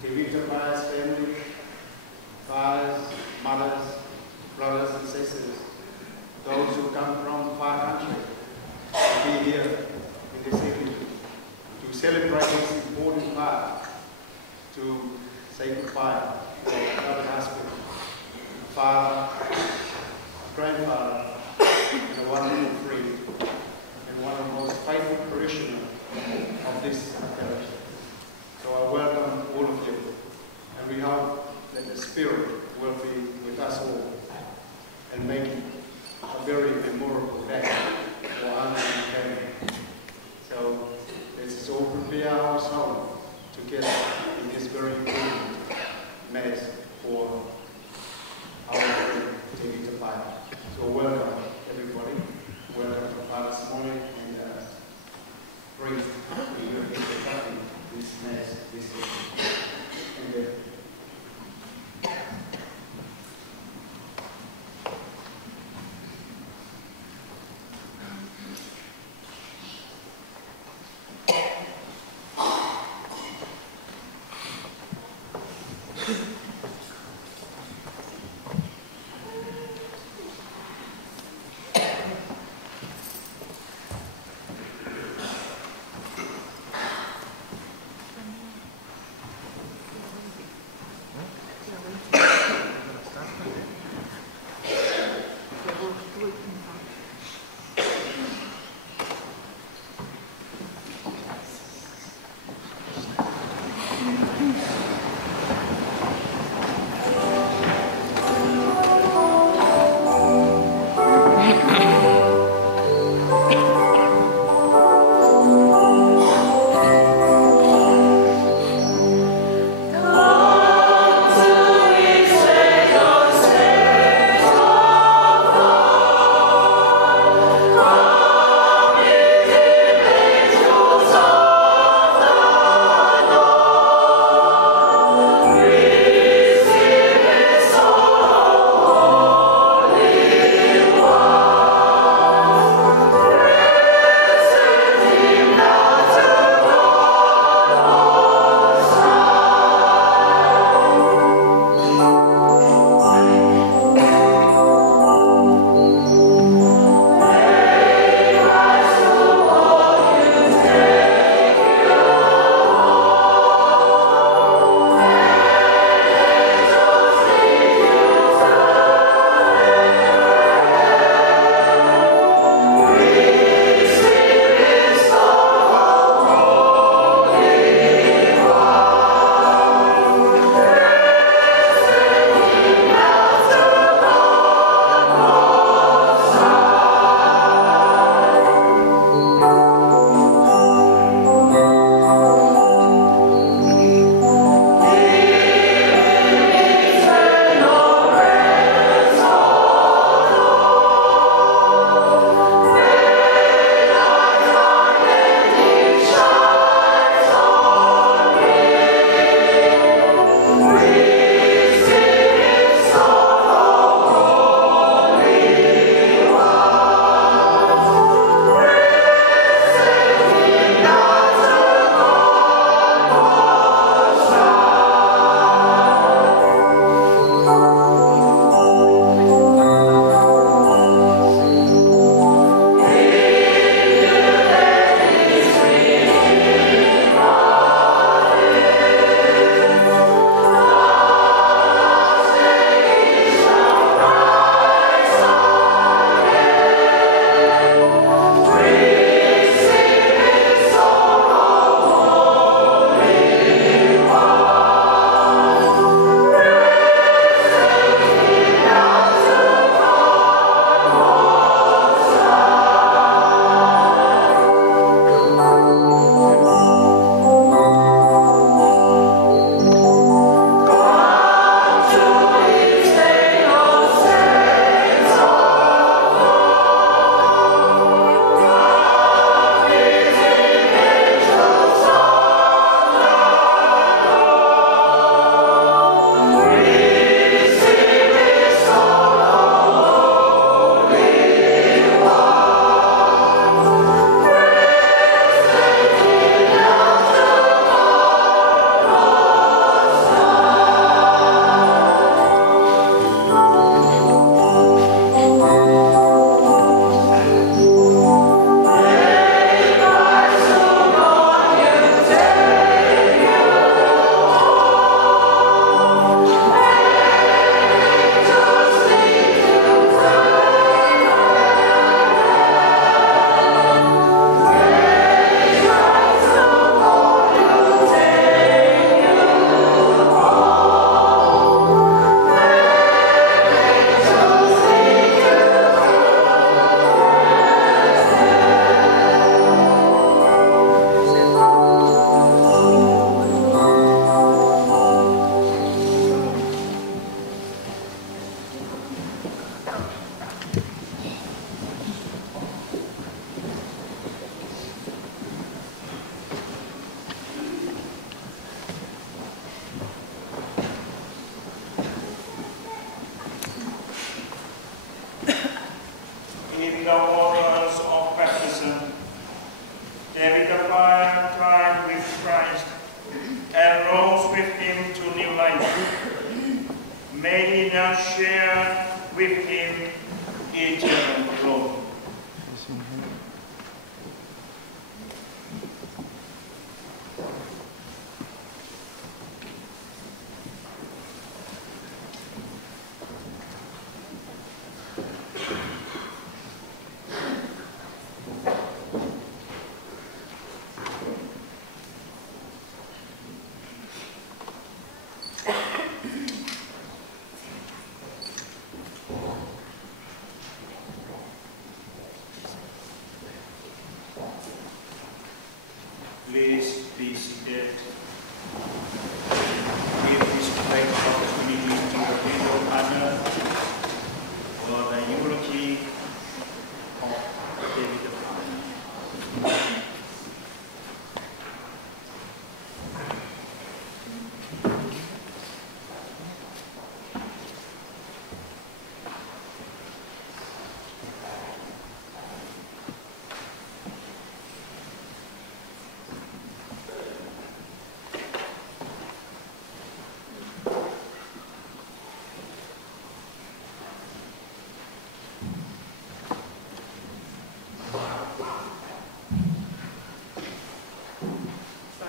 Tevita, Paea's family, fathers, mothers, brothers and sisters, grandfather and a wonderful friend, and one of the most faithful parishioners of this parish. So I welcome all of you, and we hope that the Spirit will be with us all and make it a very memorable day for Anna and family. So let us all prepare our soul together in this very important Mass for our friend Tevita Paea. So welcome everybody. Welcome to Father Mone and priest. We will be conducting this Mass this evening. And, Oh the waters of baptism. Tevita Paea cried with Christ and rose with him to new life. May he now share with him eternal glory. Please be seated. Give this great opportunity to the people of honor for the eulogy of Tevita Paea.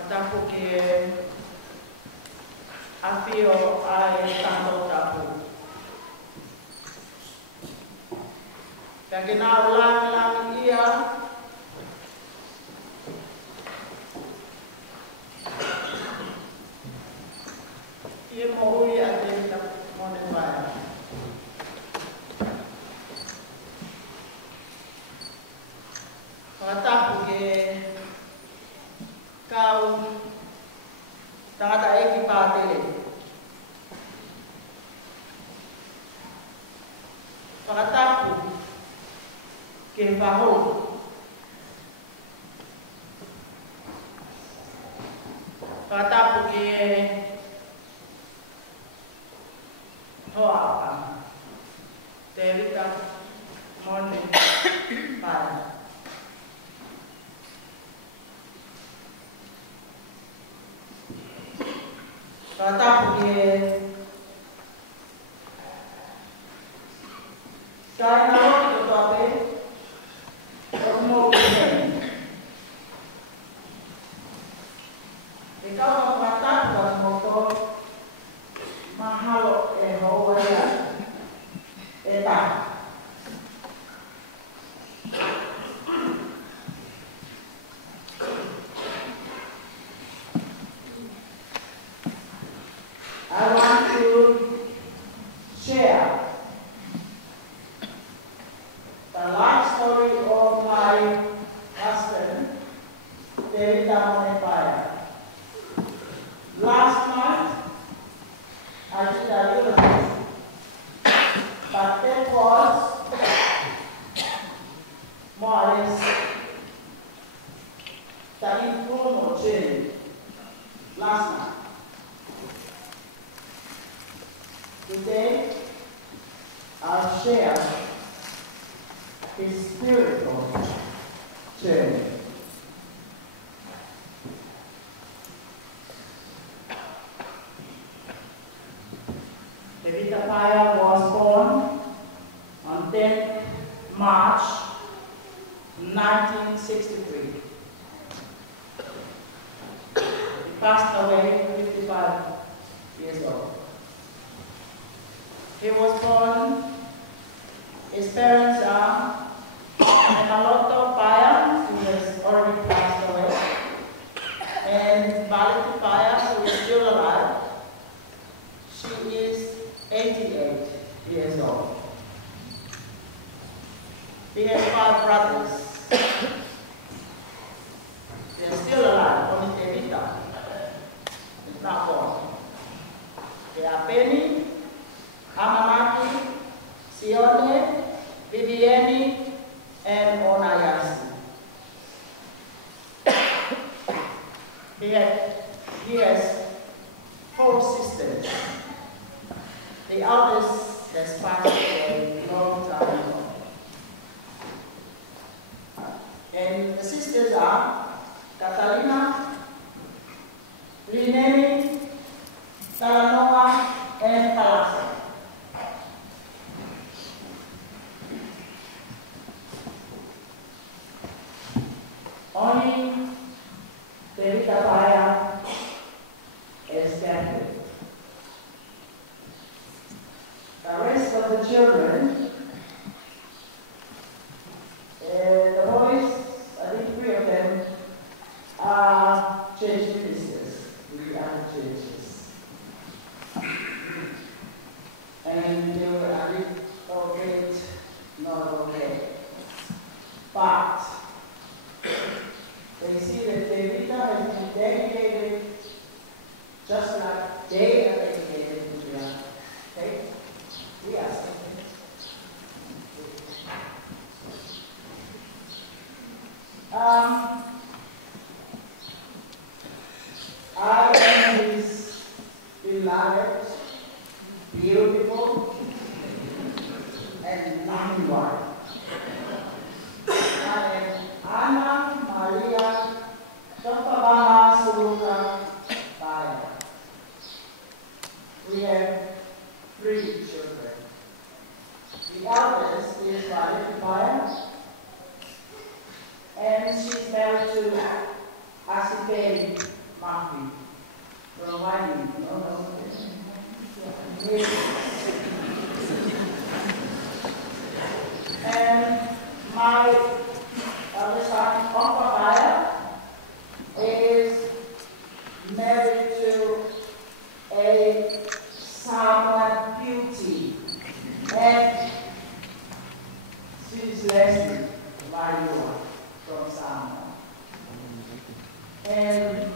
Porque afio ai tanto tapu. Porque na lang ia ia mohoi a Tevita Mone Paea. Tapu ke kau tangata eki pātere. Whakatapu ke whaho. Whakatapu ke hoapa. Tevita Mone Paea. Whakatapu ke kai na roki o tape o mo kene. E kau whakatapu a moto mahalo e hauaia e tā. I want to share the life story of my husband, Tevita Mone Paea. Last month, I did a eulogy, but that was more or less the informal journey last month. Today, I'll share his spiritual journey. Tevita Paea was born on 10th March 1963. He passed away 55 years old. He was born, his parents are Mone Paea, who has already passed away, and Paea, who is still alive. She is 88 years old. He has 5 brothers. They're still alive, only Tevita is not born. They are Penny, Amamaki, Sione, Vivieni, and Onayasi. He has 4 sisters. The eldest has passed away a long time ago. But they see that Tevita has been dedicated just like they are dedicated to their faith. We are saying I am his beloved, beautiful, and loving wife. I am Anna Maria Topabaha Suluka Paea. We have 3 children. The eldest is Paea, and she's married to Asipeli Mafi from Hawaii. And my other son, Paea, is married to a Samoan beauty, and she's Leslie Mario from Samoa. And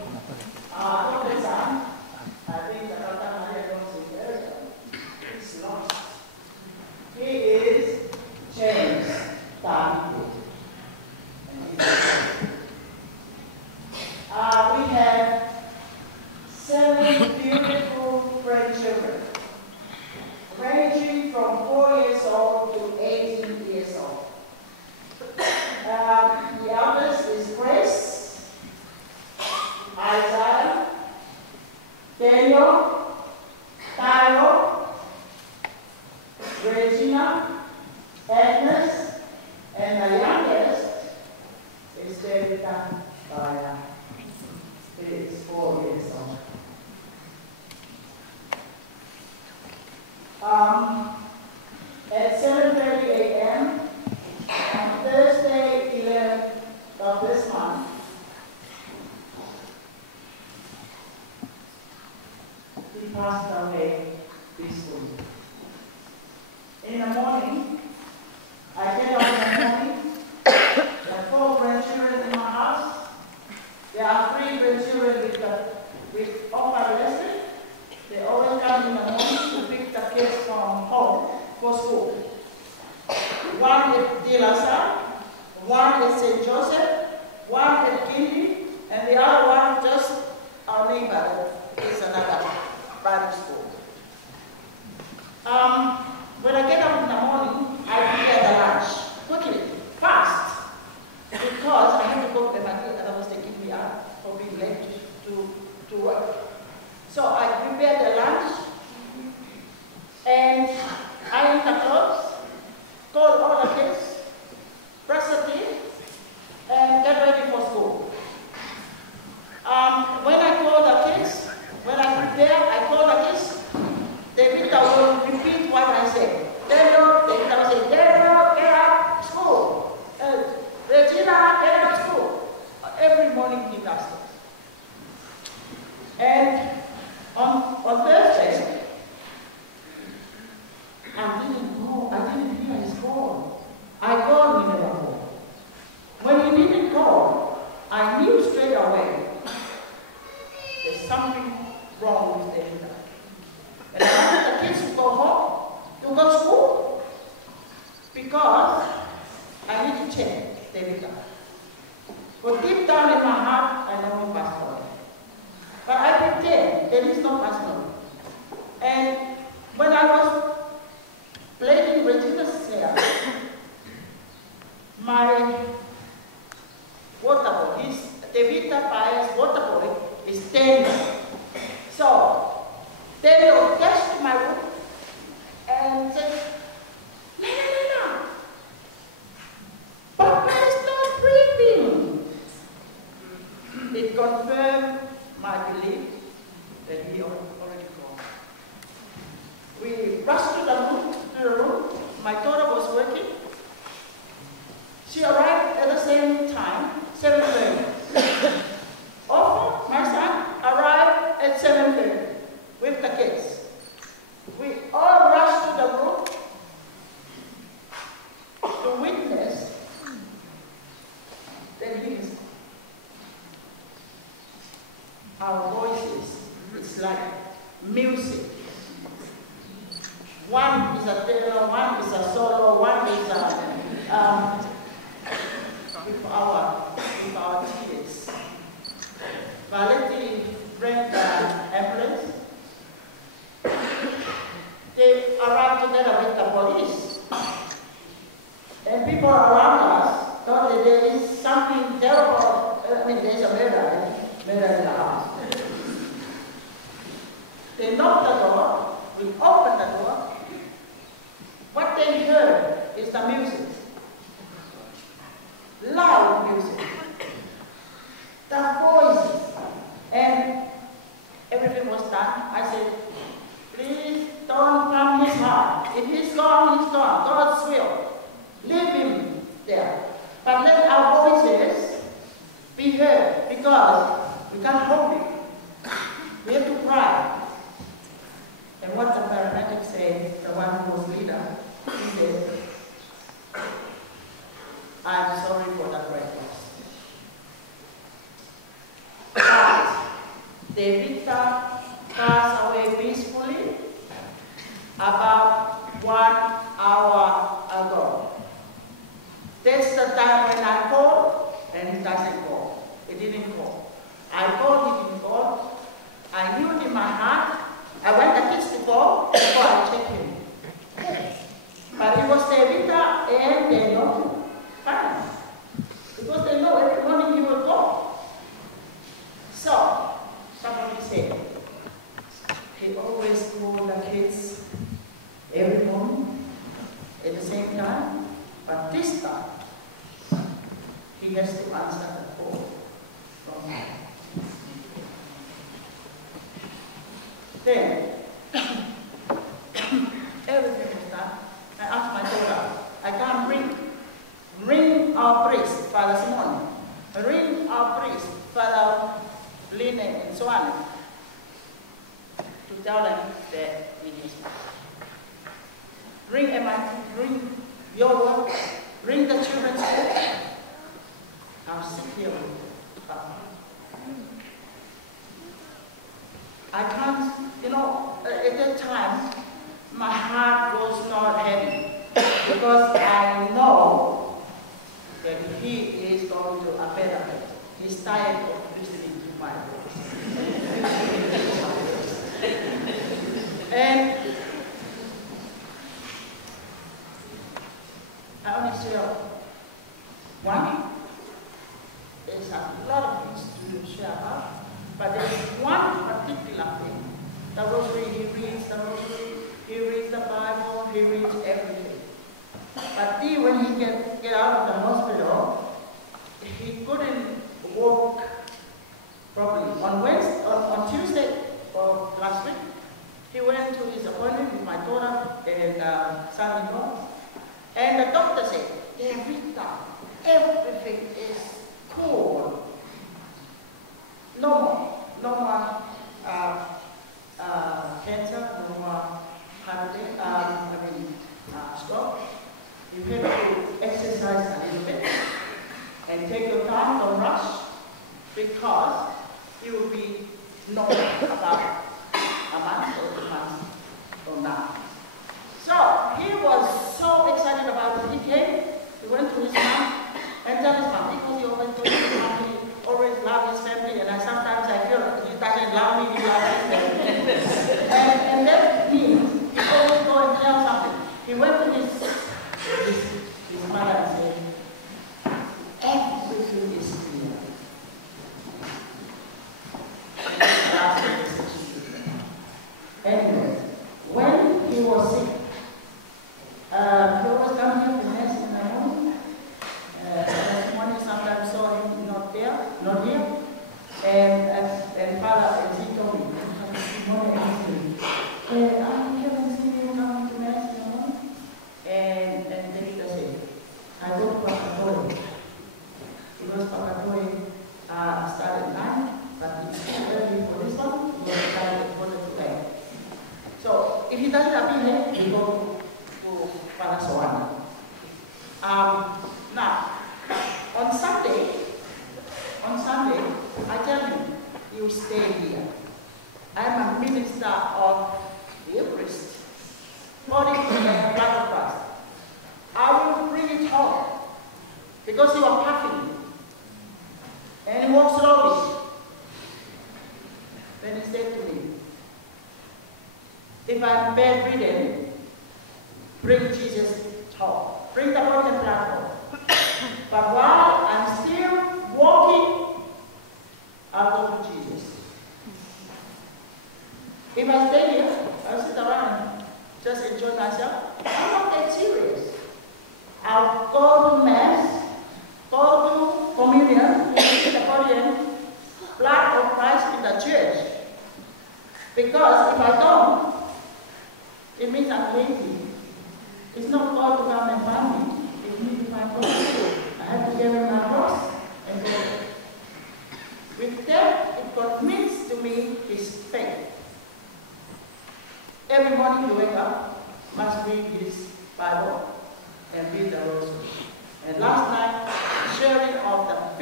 our other son, I think Dr. Maria don't say earlier, he's lost. He is James Tabico. We have 7 beautiful grandchildren, ranging from 4 years old to 18 years old. The eldest is Grace, Isaiah, Daniel, Tyro, Regina, Agnes, and the youngest is Tevita Paea. He is 4 years old. At 7:30 a.m. on Thursday, 11th of this month, he passed away peacefully. In the morning, I get up in the morning. There are 4 grandchildren in my house. There are 3 grandchildren with Opa Leslie. They always come in the morning to pick the kids from home for school. One at De La Salle, one at St. Joseph, one at Kindi, and the other one just our neighbor is another private school. When I get up in the morning, I prepare the lunch quickly, fast, because I have to go to my kids, otherwise they give me up for being late to work. So I prepare the lunch, and iron the clothes, call all the kids, brush the teeth, and get ready for school. When I call the kids, when I prepare, I call the kids, Tevita will repeat what I say. Tevita will say, Tevita, get up, school. Regina, get up, school. Every morning he does this. And on Thursday, I didn't hear his call. I called him never called. When he didn't call, I knew straight away there's something wrong with Tevita. And I wanted the kids to go home, to go to school, because I need to change Tevita. But deep down in my heart, I know he passed away. But I pretend there is no passed. And when I was playing Regina's hair, my water boy, Tevita Paea's water boy, is Daniel. So Daniel dashed to my room and said, Lena, Papa is not breathing. It confirmed my belief that he already gone. We rushed to the room. My daughter was working. She arrived at the same time, 7:30. Offer, my son, arrived at 7:30 with the kids. We all rushed to the room to witness people around us thought that there is something terrible. There's a murder in the house. They knocked the door, we opened the door. What they heard is the music. Loud music. The voices. And everything was done. I said, please don't come his heart. If he's gone, he's gone. God's will. Leave him there. But let our voices be heard, because we can't hold it. We have to cry. And what the paramedic said, the one who was leader, he said, I'm sorry for the great loss. But Tevita passed away peacefully about 1 hour ago. That's the time when I called, and it doesn't call. It didn't call. I called, it didn't call. I knew it in my heart. I went to kiss the call before I checked him. But it was Tevita, and they know fine. Because they know every morning he will go. So, somebody said, he always called the kids every morning at the same time, but this time, he has to answer the call from me. Then, everything was done. I asked my daughter, I can't ring our priest, Father Simone, ring our priest, Father Line, and so on, to tell them that it is ring ring your work, ring the children's work. I'll sit here with you. I can't, at that time, my heart was not heavy, because I know that he is going to a better place. He's tired of listening to my voice. And I only share one. There's a lot of things to share about, but there's one particular thing. The rosary, he reads the rosary, he reads the Bible, he reads everything. But when he get out of the hospital, he couldn't walk properly. On Tuesday of last week, he went to his appointment with my daughter and son-in-law, and the doctor said, Tevita, everything is cool. No more cancer, no more stroke. You have to exercise a little bit and take your time, don't rush, because you will be normal about a month or 2 months from now. So he was so excited about it. He came, he went to his mom and told his mom, because he always told his mom, he always loved his family, and sometimes I feel like he doesn't love me, he loves his family. and that means he always go and tell something. He went to his mother and said, everything is clear. Anyway, when he was sick, he always come here to mass in the morning. This morning sometimes saw him not here. And Father, as he told me, Mone asked me, I haven't seen him coming to mass in the morning. And Tevita said, I go to Fakaeiki. Because Fakaeiki started 9, but it's too early for this one, because it started at 4:30. So if he doesn't appear here, we go to Father Soana. Now, on Sunday, I tell him, you stay here. I'm a minister of the Eucharist, according to the blood of Christ. I will bring it home, because he was packing. And he walked slowly. Then he said to me, if I'm bedridden, bring Jesus home. Bring the broken blood home.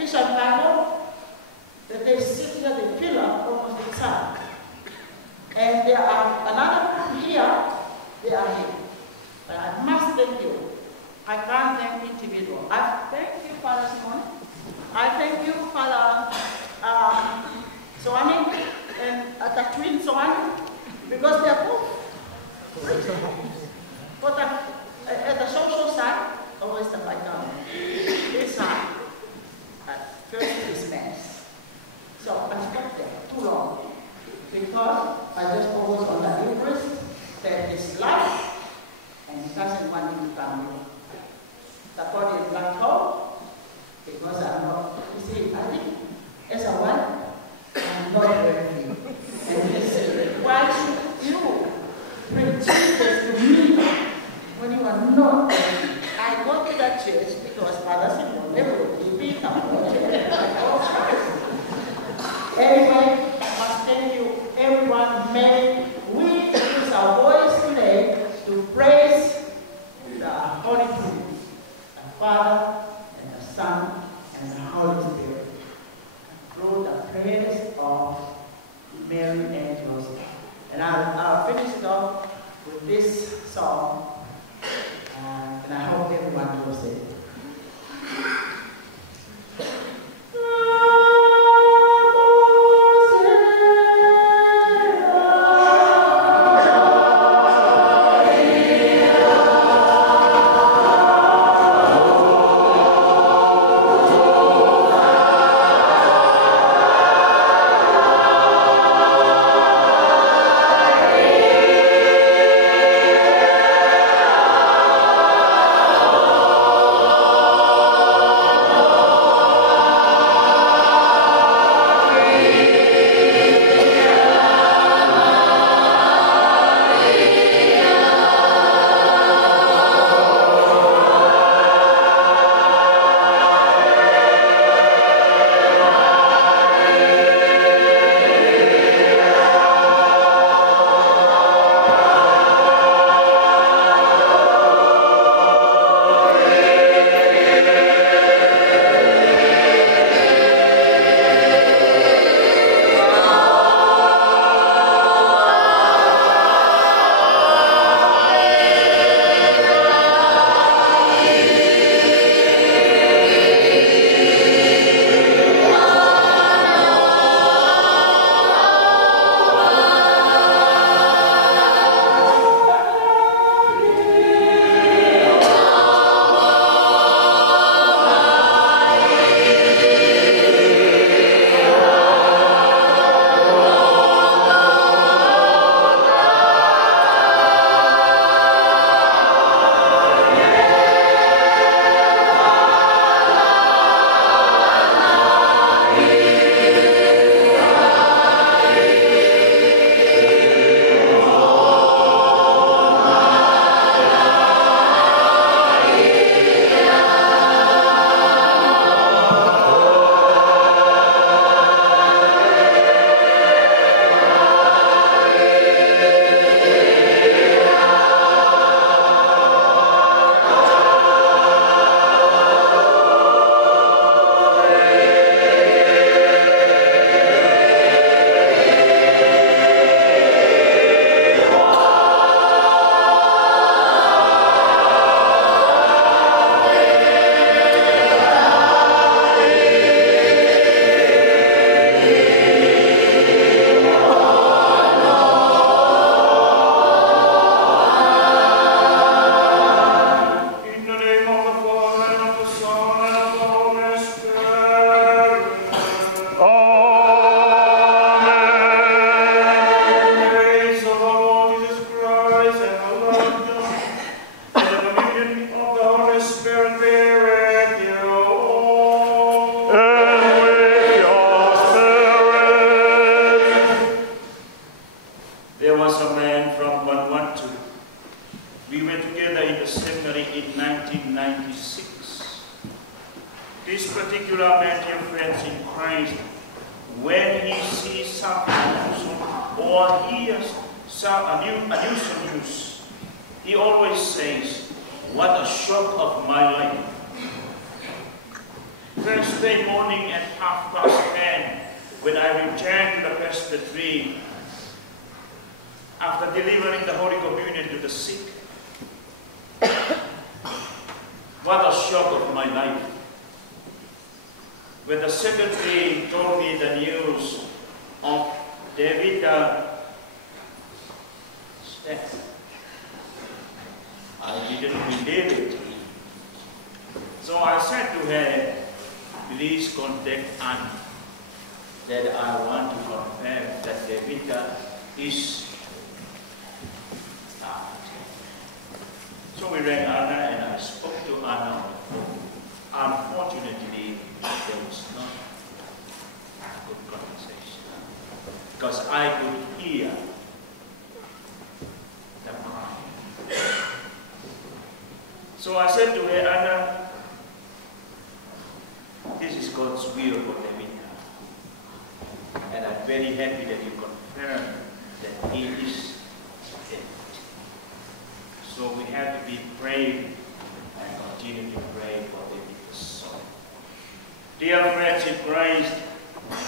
fish and tackle, that they sit here, they fill up almost the time. And there are another group here, they are here. But I must thank you. I can't thank individual. I thank you, Father Simone. I thank you, Father Soani and Tatwin Soani, because they are both. But at the social side, always the like this side, first is mass. So I stopped there too long because I just focus on the Eucharist that is life and it doesn't want me to come here. The body is black hole because I'm not, you see, I think as a one, I'm not ready. And he said, why should you bring Jesus to me when you are not ready? I go to that church because Father Simon never give me a Anyway, I must thank you, everyone. May we use our voice today to praise the Holy Trinity, the Father and the Son and the Holy Spirit, through the prayers of Mary and Joseph. And I'll finish it off with this song, and I hope everyone knows it. Thursday morning at 10:30, when I returned to the presbytery, after delivering the Holy Communion to the sick, what a shock of my life. When the secretary told me the news of Tevita's death, I didn't believe it. So I said to her, please contact Anne, that I want to confirm that Tevita is dead. So we rang Anna and I spoke to Anna on the phone. Unfortunately, there was not a good conversation because I could hear the crying. So I said to her, Anna, this is God's will for Tevita. And I'm very happy that you confirm that he is dead. So we have to be brave and continue to pray for Tevita's soul. Dear friends in Christ,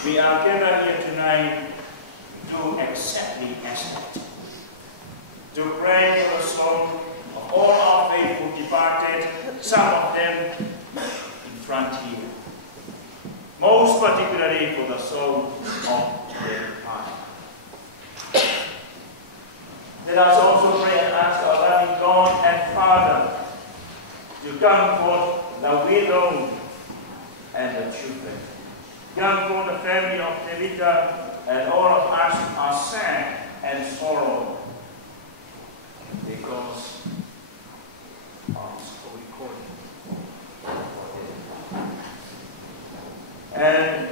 we are gathered here tonight to exactly as that. To pray for the soul of all our faithful departed, some of them in front here. Most particularly for the soul of their Paea. Let us also pray and ask our loving God and Father to comfort the widow and the children. Comfort the family of Tevita, and all of us are sad and sorrow because of his holy calling. And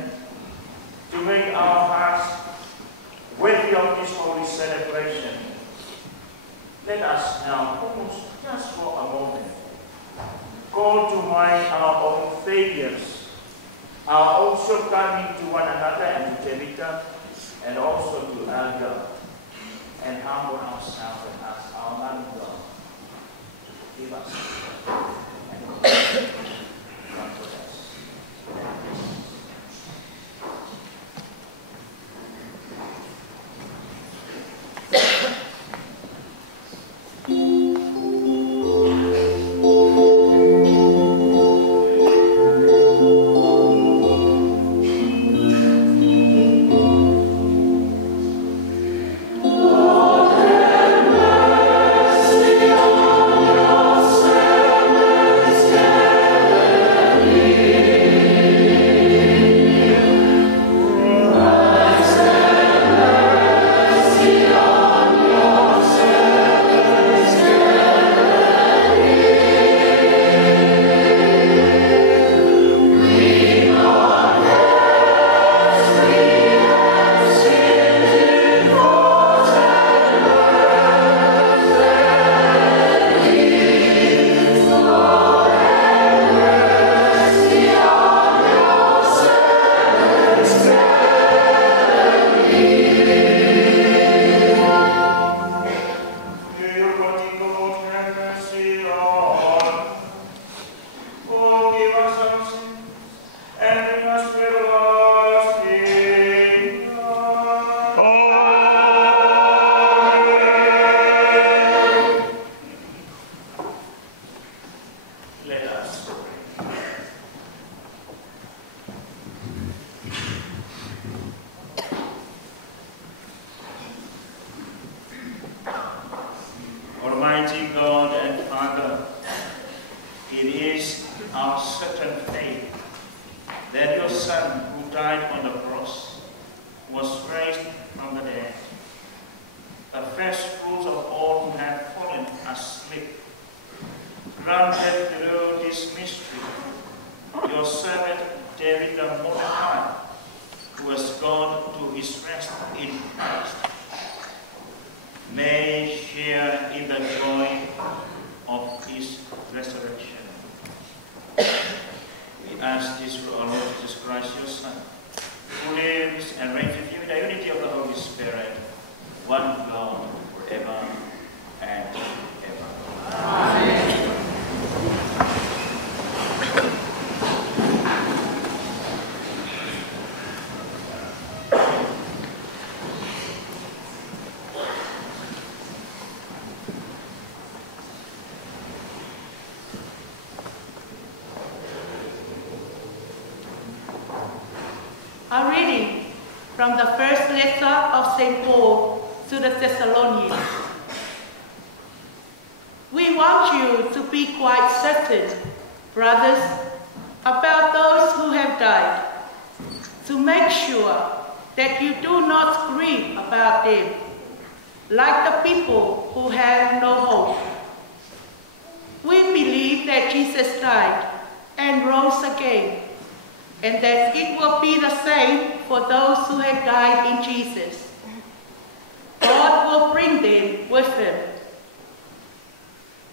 to make our hearts worthy of this holy celebration, let us now pause just for a moment. Call to mind our own failures, our own shortcomings to one another and to Tevita, and also to our God, and humble ourselves and ask our loving God to forgive us and comfort us. Almighty God and Father, it is our certain faith that your Son, who died on the cross, was raised from the dead, the first fruits of all who have fallen asleep. Granted through this mystery, your servant Tevita Mone, who has gone to his rest in Christ, may share in the joy of his resurrection. We ask this through our Lord Jesus Christ, your Son, who lives and reigns with you in the unity of the Holy Spirit, one God, forever and ever. Amen. from the first letter of St. Paul to the Thessalonians. We want you to be quite certain, brothers, about those who have died, to make sure that you do not grieve about them, like the people who have no hope. We believe that Jesus died and rose again, and that it will be the same for those who have died in Jesus. God will bring them with him.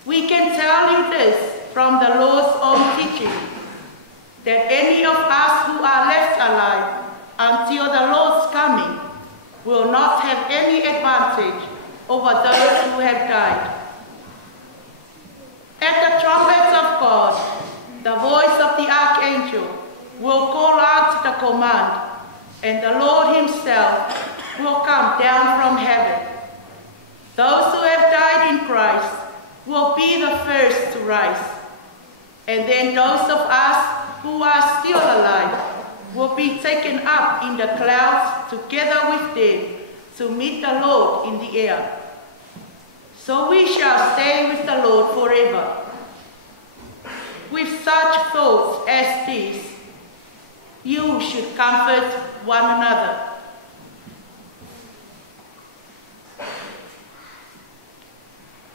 We can tell you this from the Lord's own teaching, that any of us who are left alive until the Lord's coming will not have any advantage over those who have died. At the trumpet of God, the voice of the archangel will call out the command, and the Lord himself will come down from heaven. Those who have died in Christ will be the first to rise, and then those of us who are still alive will be taken up in the clouds together with them to meet the Lord in the air. So we shall stay with the Lord forever. With such thoughts as these, you should comfort one another.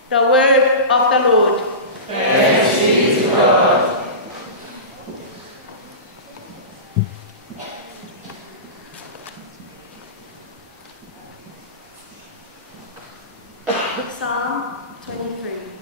The word of the Lord. Thanks be to God. Psalm 23.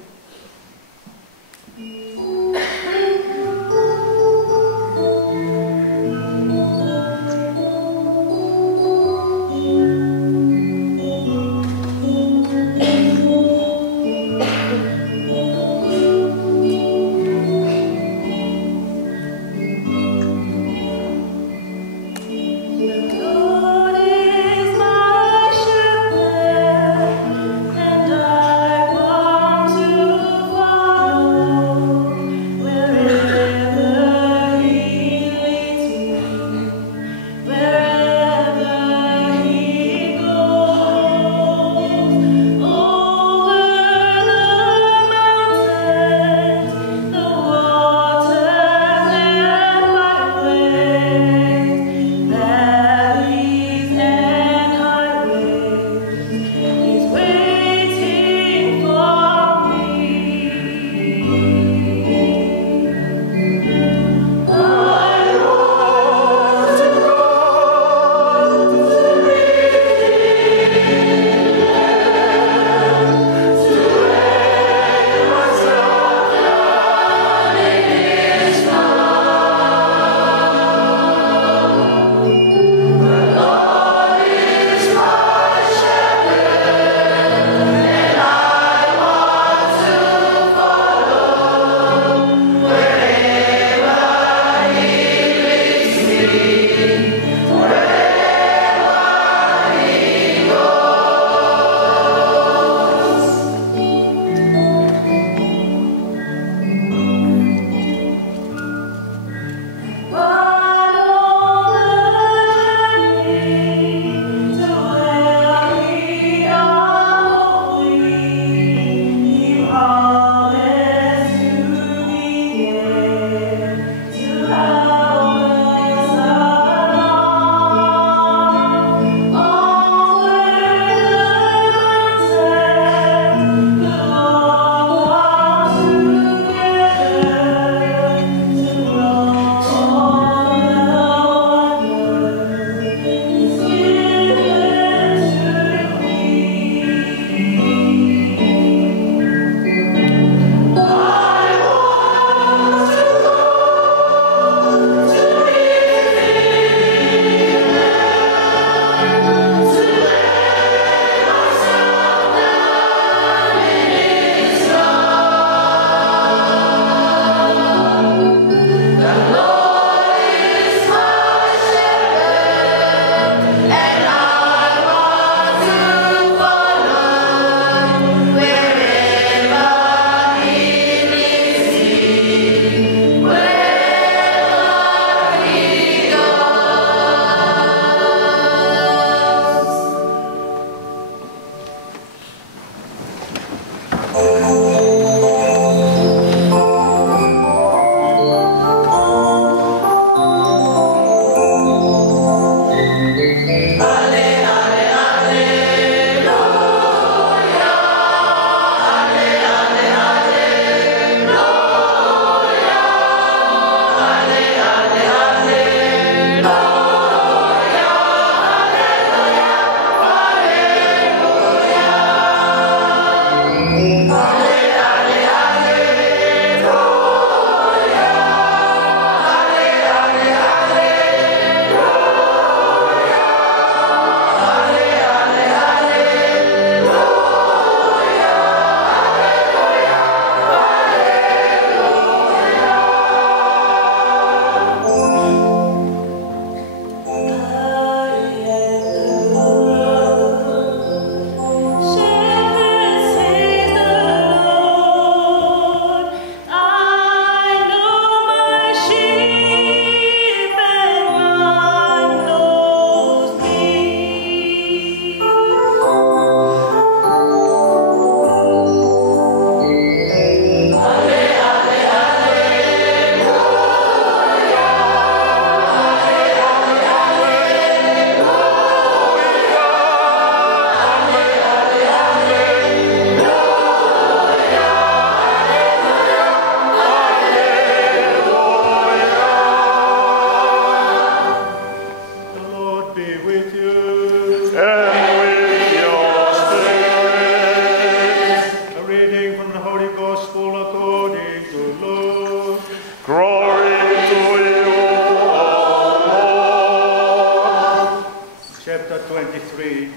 read,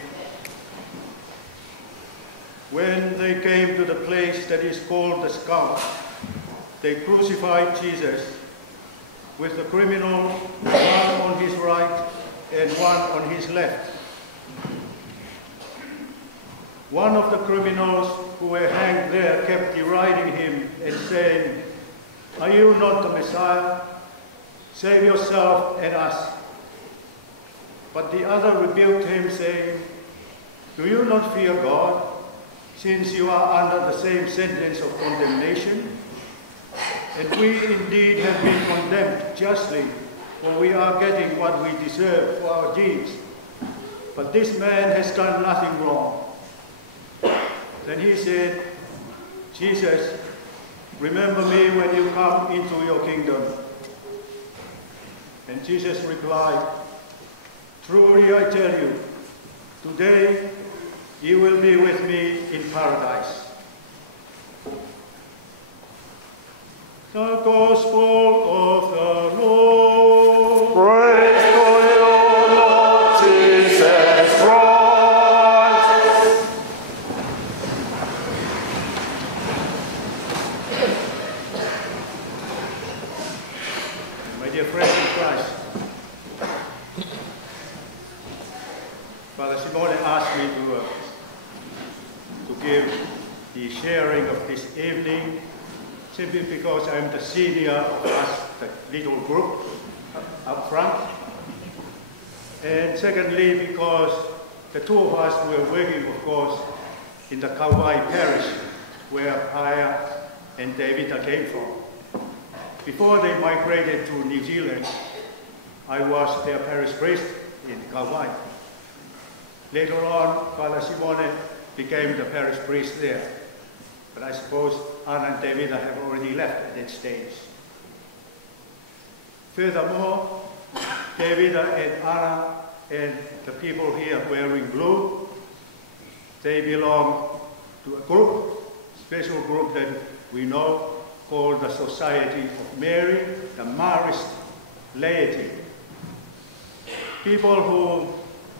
when they came to the place that is called the Skull, they crucified Jesus with the criminal, one on his right and one on his left. One of the criminals who were hanged there kept deriding him and saying, "Are you not the Messiah? Save yourself and us." But the other rebuked him, saying, "Do you not fear God, since you are under the same sentence of condemnation? And we indeed have been condemned justly, for we are getting what we deserve for our deeds. But this man has done nothing wrong." Then he said, "Jesus, remember me when you come into your kingdom." And Jesus replied, "Truly I tell you, today you will be with me in paradise." The Gospel of the Lord. Praise to you, Lord Jesus Christ. My dear friends in Christ, Father Simone asked me to give the sharing of this evening simply because I'm the senior of us, the little group up front. And secondly, because the two of us were working, of course, in the Kauai parish where Paea and Tevita came from. Before they migrated to New Zealand, I was their parish priest in Kauai. Later on, Father Simone became the parish priest there. But I suppose Anna and Tevita have already left at that stage. Furthermore, Tevita and Anna and the people here wearing blue, they belong to a group, special group that we know called the Society of Mary, the Marist laity. People who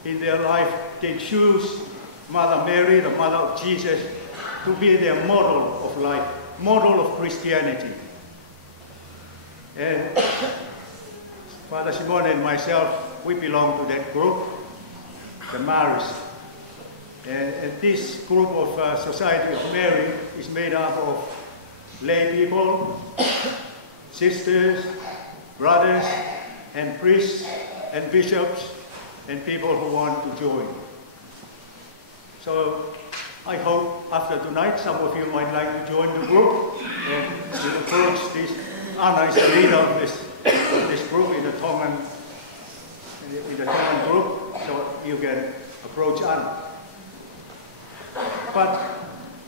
in their life they choose Mother Mary, the mother of Jesus, to be their model of life, model of Christianity. And Father Simone and myself, we belong to that group, the Marist. And this group of Society of Mary is made up of lay people, sisters, brothers, and priests, and bishops, and people who want to join. So I hope after tonight some of you might like to join the group and we'll approach this. Anna is the leader of this group in the Tongan group, so you can approach Anna. But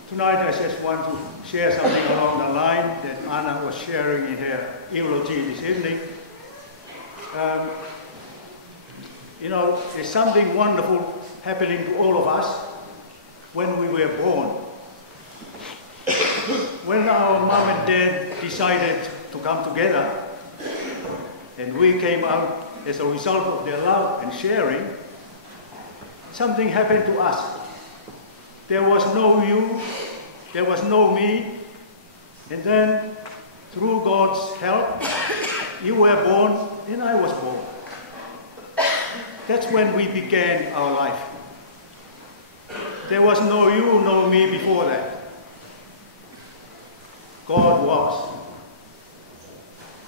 tonight I just want to share something along the line that Anna was sharing in her eulogy this evening. You know, there's something wonderful happening to all of us when we were born. When our mom and dad decided to come together and we came out as a result of their love and sharing, something happened to us. There was no you, there was no me, and then through God's help, you were born and I was born. That's when we began our life. There was no you, no me before that. God was.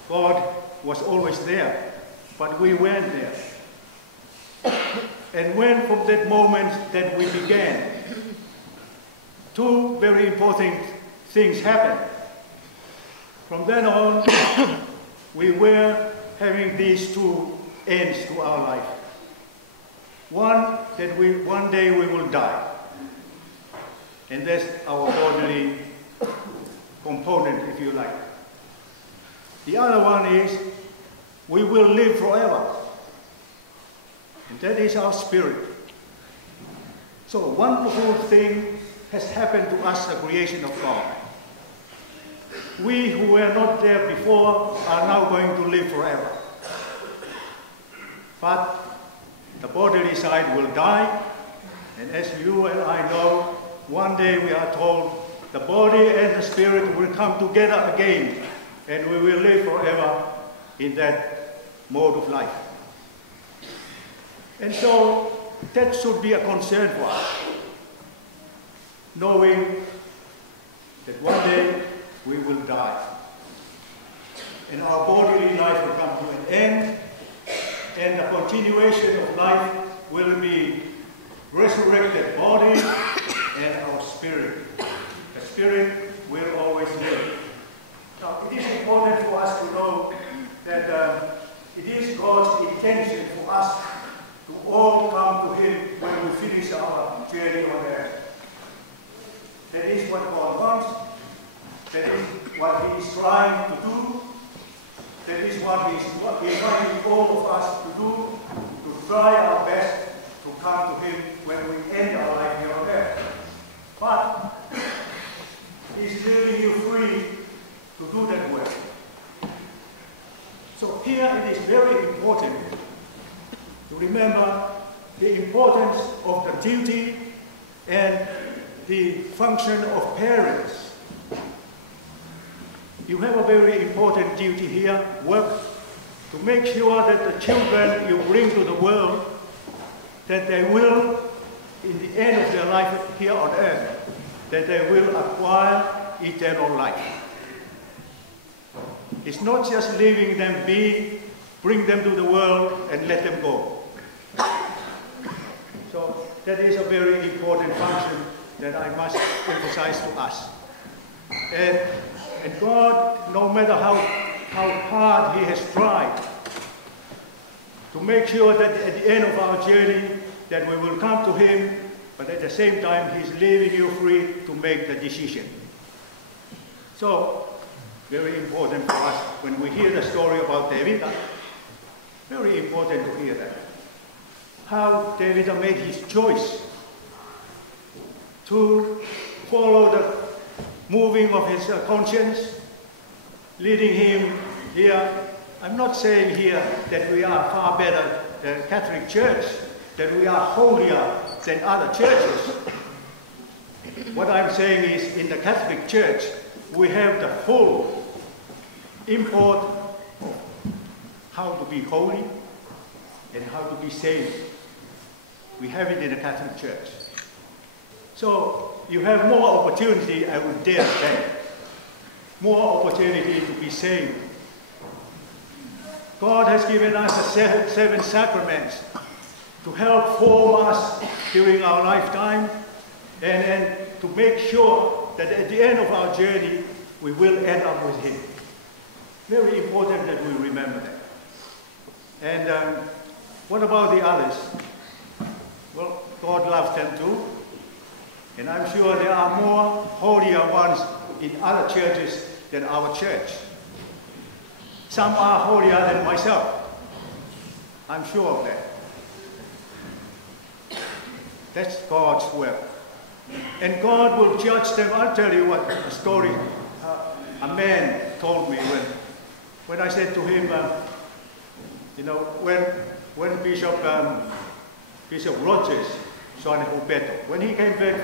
God was always there, but we weren't there. And when from that moment that we began, two very important things happened. From then on, we were having these two ends to our life. One, that one day we will die. And that's our bodily component, if you like. The other one is we will live forever. And that is our spirit. So a wonderful thing has happened to us, the creation of God. We who were not there before are now going to live forever. But the bodily side will die, And as you and I know, one day we are told the body and the spirit will come together again, and we will live forever in that mode of life. And so that should be a concern for us, knowing that one day we will die. And our bodily life will come to an end, and the continuation of life will be resurrected body and our spirit. The spirit will always live. Now, it is important for us to know that it is God's intention for us to all come to Him when we finish our journey on earth. That is what God wants. That is what He is trying to do. That is what He is inviting all of us to do, to try our best to come to Him when we end our life here on earth. But He's leaving you free to do that work. So here it is very important to remember the importance of the duty and the function of parents. You have a very important duty here, work, to make sure that the children you bring to the world, that they will, in the end of their life here on earth, that they will acquire eternal life. It's not just leaving them be, bring them to the world and let them go. So that is a very important function that I must emphasize to us. And God, no matter how hard He has tried to make sure that at the end of our journey that we will come to Him, but at the same time He's leaving you free to make the decision. So, very important for us when we hear the story about Tevita, very important to hear that. How Tevita made his choice to follow the moving of his conscience, leading him here. I'm not saying here that we are far better than Catholic Church, that we are holier than other churches. What I'm saying is, in the Catholic Church, we have the full import of how to be holy and how to be saved. We have it in the Catholic Church. So you have more opportunity, I would dare say, more opportunity to be saved. God has given us the seven sacraments to help form us during our lifetime and to make sure that at the end of our journey we will end up with Him. Very important that we remember that. And what about the others? Well, God loves them too. And I'm sure there are more holier ones in other churches than our church. Some are holier than myself. I'm sure of that. That's God's work. And God will judge them. I'll tell you what a story a man told me when I said to him, you know, when Bishop Rogers, San Huberto, when he came back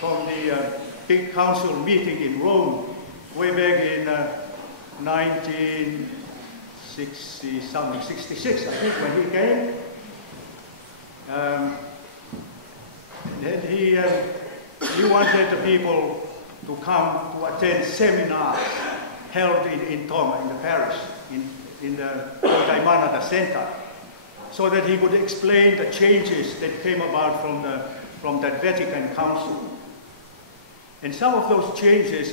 from the big council meeting in Rome, way back in 1960 something, 66, I think, when he came, and then he wanted the people to come to attend seminars held in Toma, in the parish, in the Taimanada Center, so that he could explain the changes that came about from that Vatican Council. And some of those changes,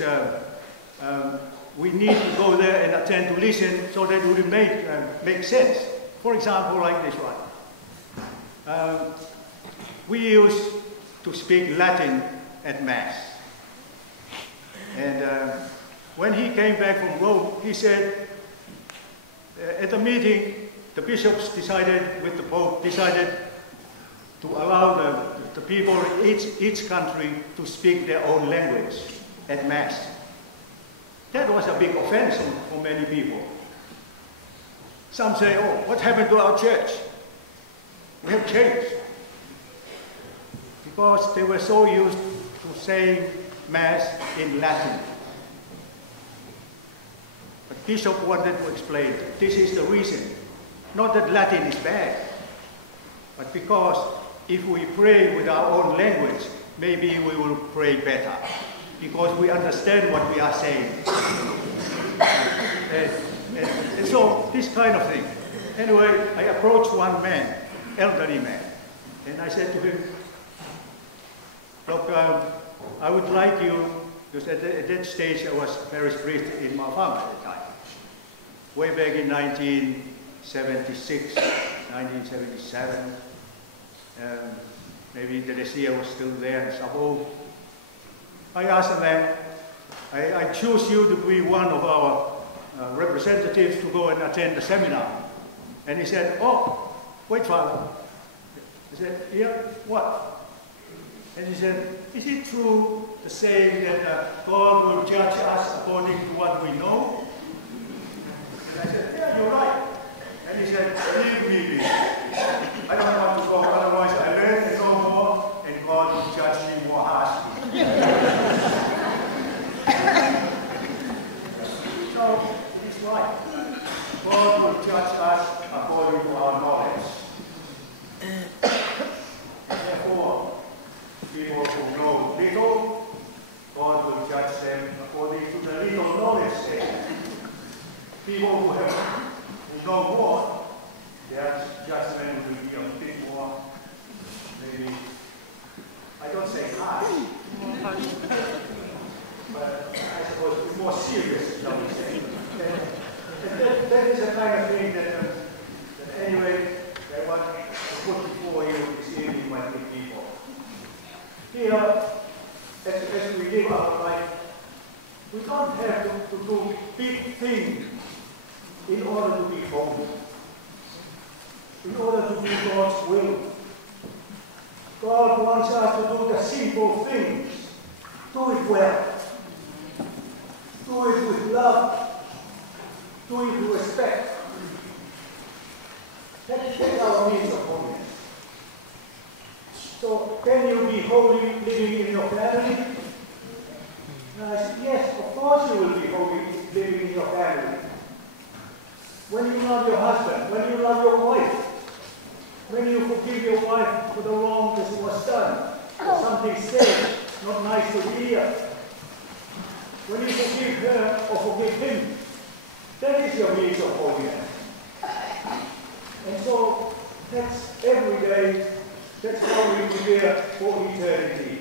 we need to go there and attend to listen so that it would make sense. For example, like this one. We used to speak Latin at Mass. And when he came back from Rome, he said, at the meeting, the bishops decided, with the Pope, decided to allow the people in each country to speak their own language at Mass. That was a big offense for many people. Some say, oh, what happened to our church? We have changed. because they were so used to saying Mass in Latin. But Bishop wanted to explain this is the reason. Not that Latin is bad, but because if we pray with our own language, maybe we will pray better, because we understand what we are saying. And so, this kind of thing. Anyway, I approached one man, elderly man, and I said to him, look, I would like you, because at that stage I was parish priest in my farm at the time, way back in 1976, 1977, maybe Teresia was still there and Sabo. I asked the man, I choose you to be one of our representatives to go and attend the seminar. And he said, oh, wait, Father. I said, yeah, what? And he said, is it true the saying that God will judge us according to what we know? And I said, yeah, you're right. And he said, leave me be. I don't want to go, otherwise I learn and know more, and God will judge me more harshly. So, it's right. God will judge us according to our knowledge. Therefore, people who know little, God will judge them according to the little knowledge they have. People who know more, their judgment will be a bit more, maybe, I don't say harsh, but I suppose it's more serious, shall we say. That is the kind of thing that anyway, I want to put before you this evening, my good people. Here, as we live our life, we don't have to do big things in order to be holy, in order to do God's will. God wants us to do the simple things. Do it well. Do it with love. Do it with respect. That's our means of holiness. So, can you be holy living in your family? And I said, yes, of course you will be holy living in your family. When you love your husband, when you love your wife, when you forgive your wife for the wrong that was done, or something said, not nice to hear, when you forgive her or forgive him, that is your means of holiness. And so, that's every day, that's how we prepare for eternity.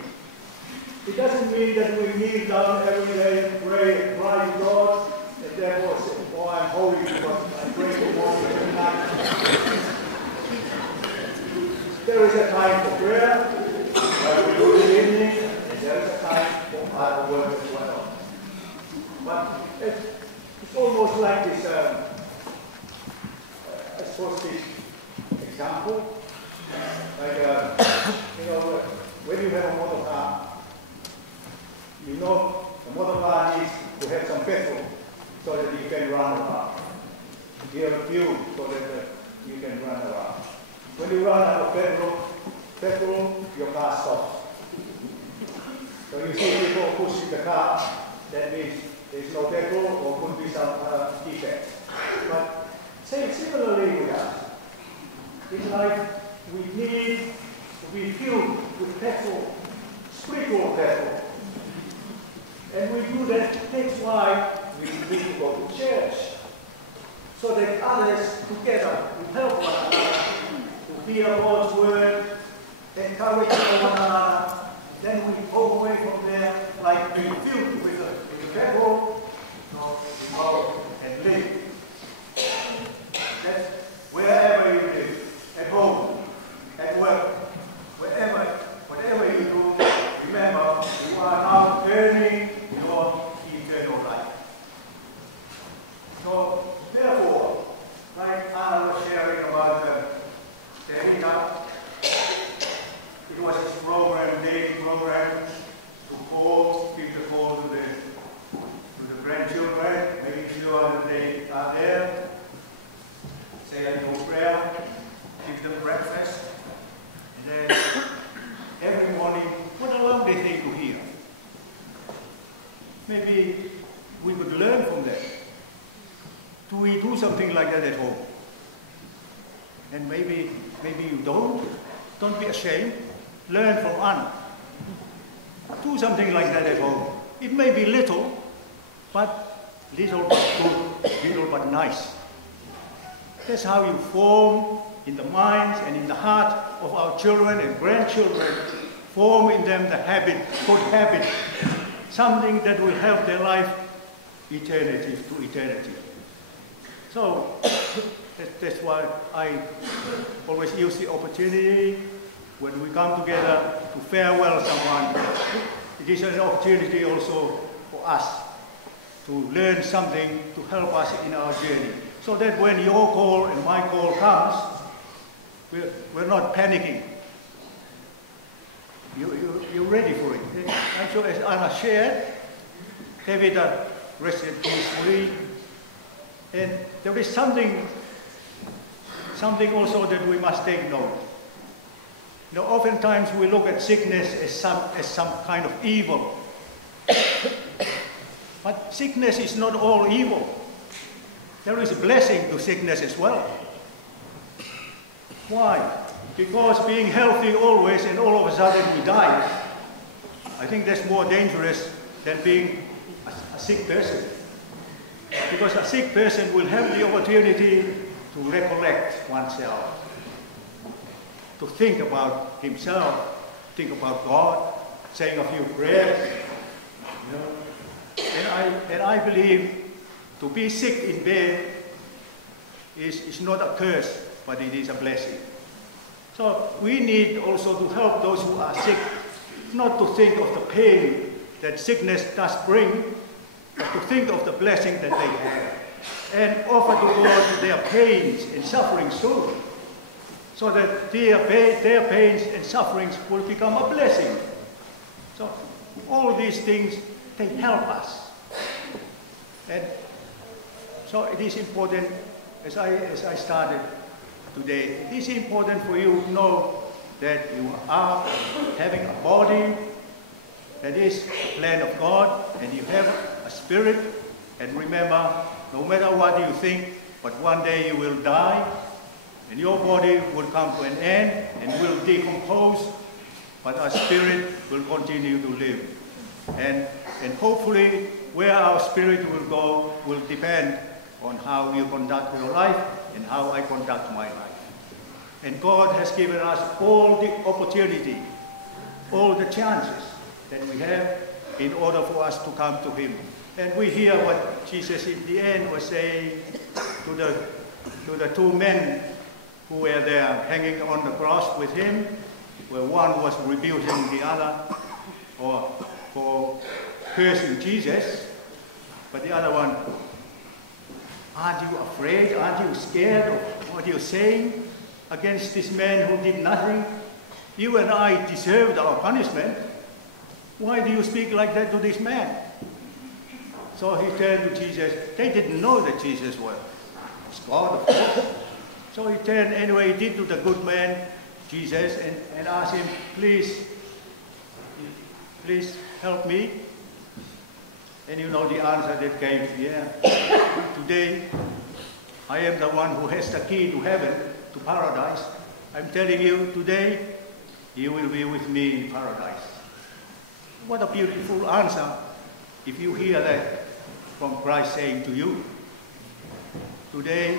It doesn't mean that we kneel down every day and pray and cry to God, and therefore say, oh, I'm holy because I pray for morning and night. There is a time for prayer, like we do in the evening, and there is a time for hard work as well. But it's almost like this, I suppose this example, like, when you have a motor car, you know the motor car needs to have some petrol so that you can run around. You have a fuel so that you can run around. When you run out of petrol, your car stops. So you see people pushing the car, that means there's no petrol or could be some defect. But similarly with us, in life we need to be filled with petrol, spiritual petrol. And we do that, that's why we need to go to church, so that others together will help one another to hear God's word, encourage one another. Then we go away from there like being filled with the petrol, with power and live. That's wherever you live, at home, at work, whatever you do, remember you are now earning your eternal life. So, therefore, like Anna was sharing about Tevita, it was his program, daily program, to call, give the call to the grandchildren, making sure that they are there, say a little prayer, give them breakfast, and then every morning like that at home. And maybe you don't. Don't be ashamed. Learn from Anna. Do something like that at home. It may be little, but little but good, little but nice. That's how you form in the minds and in the heart of our children and grandchildren, form in them the habit, good habit, something that will help their life eternity to eternity. So that's why I always use the opportunity when we come together to farewell someone. It is an opportunity also for us to learn something to help us in our journey. So that when your call and my call comes, we're not panicking. You're ready for it. And so as Anna shared, Tevita rested peacefully. And there is something also that we must take note. You know, oftentimes we look at sickness as some kind of evil. But sickness is not all evil. There is a blessing to sickness as well. Why? Because being healthy always and all of a sudden we die, I think that's more dangerous than being a sick person. Because a sick person will have the opportunity to recollect oneself, to think about himself, think about God, saying a few prayers. You know? And I believe to be sick in bed is not a curse, but it is a blessing. So we need also to help those who are sick, not to think of the pain that sickness does bring, but to think of the blessing that they have, and offer to God their pains and sufferings too, so that their pains and sufferings will become a blessing. So all these things, they help us. And so it is important, as I started today, it is important for you to know that you are having a body that is the plan of God, and you have a spirit. And remember, no matter what you think, but one day you will die, and your body will come to an end and will decompose, but our spirit will continue to live. And hopefully, where our spirit will go will depend on how you conduct your life and how I conduct my life. And God has given us all the opportunity, all the chances that we have in order for us to come to Him. And we hear what Jesus in the end was saying to the two men who were there hanging on the cross with Him, where one was rebuking the other for cursing Jesus, but the other one, aren't you afraid? Aren't you scared of what you're saying against this man who did nothing? You and I deserved our punishment. Why do you speak like that to this man? So he turned to Jesus. They didn't know that Jesus was God, of course. So he turned anyway, he did to the good man, Jesus, and asked him, please help me. And you know the answer that came, yeah. Today, I am the one who has the key to heaven, to paradise. I'm telling you, today, you will be with me in paradise. What a beautiful answer if you hear that from Christ saying to you, today,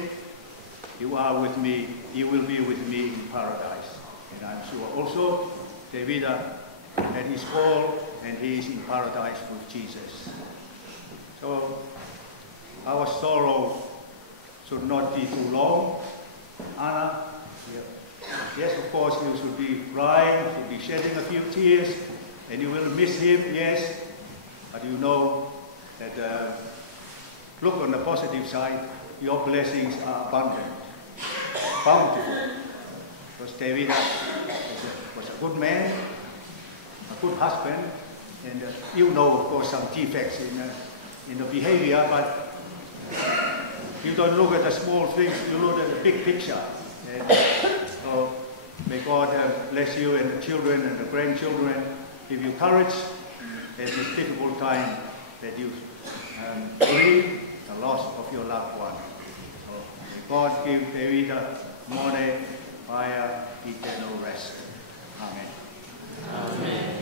you are with me, you will be with me in paradise. And I'm sure also, Tevita had his call, and he is in paradise with Jesus. So, our sorrow should not be too long. Anna, yes, of course, you should be crying, should be shedding a few tears, and you will miss him, yes, but you know that, look on the positive side, your blessings are abundant, bountiful. Because Tevita was a good man, a good husband, and you know, of course, some defects in the behavior, but you don't look at the small things, you look at the big picture. And so may God bless you and the children and the grandchildren, give you courage at this difficult time that you grieve the loss of your loved one. So God give Tevita, Mone, Paea, eternal rest. Amen. Amen.